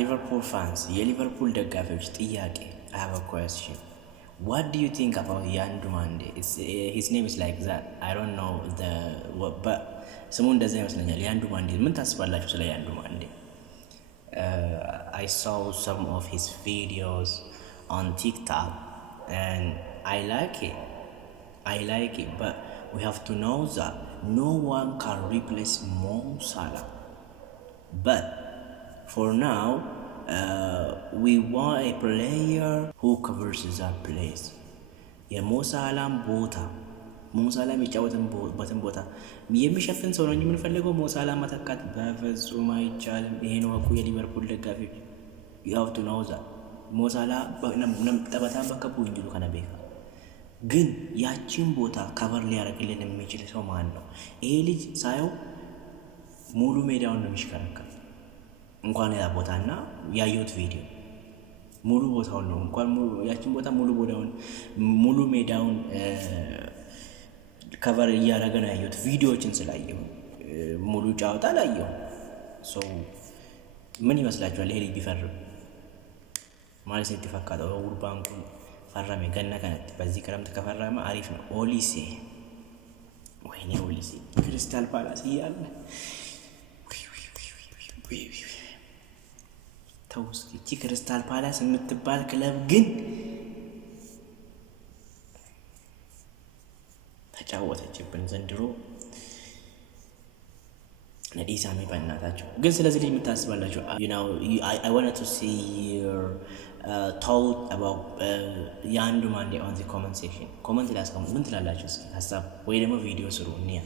Liverpool fans, የሊቨርፑል ደጋፊዎች ጥያቄ I have a question. What do you think about Yan Dumande? His name is like that. I don't know but ስሙ እንደዛ ይመስለኛል። ያን ዱማንዴ ምን ታስባላችሁ ስለ ያን ዱማንዴ? I saw some of his videos on TikTok and I like it, but we have to know that no one can replace Mo Salah. But for now, we want a player who covers that place. የሞ ሳላም ቦታ ሞ ሳላ የሚጫወትበትን ቦታ የሚሸፍን ሰው ነው እንጂ የምንፈልገው ሞ ሳላ መተካት በፍጹም አይቻልም። ይሄን ወቁ የሊቨርፑል ደጋፊዎች you have to know that ሞ ሳላ በጣም በከቡ እንጅሉ ከነበይካ ግን ያቺን ቦታ ከቨር ሊያደርግልን የሚችል ሰው ማን ነው? ይሄ ልጅ ሳየው ሙሉ ሜዳውን ነው የሚሽከረከር። እንኳን ያ ቦታና ያየሁት ቪዲዮ ሙሉ ቦታው ነው እንኳን ያቺን ቦታ ሙሉ ሜዳውን ከቨር እያደረገ ነው ያየሁት ቪዲዮዎችን ስላየሁ ሙሉ ጫውታ ላየሁ። ሶ ምን ይመስላችኋል? ይሄ ልጅ ቢፈርም ማለት ነው ተፈካደው ባንኩ ፈረመ ገነከነት በዚህ ክረምት ከፈረመ አሪፍ ነው። ኦሊሴ ወይኔ ኦሊሴ ክሪስታል ፓላስ ይያለ ተውስኪ እቺ ክሪስታል ፓላስ የምትባል ክለብ ግን ተጫወተችብን ዘንድሮ። ለዲሳሚ በእናታችሁ ግን ስለዚህ ልጅ የምታስባላችሁ? you know I wanted to see your thought about Yan Dumande on the comment section. ኮመንት ላይ አስቀምጡ። ምን ትላላችሁ? እስኪ ሀሳብ ወይ ደግሞ ቪዲዮ ስሩ እንያ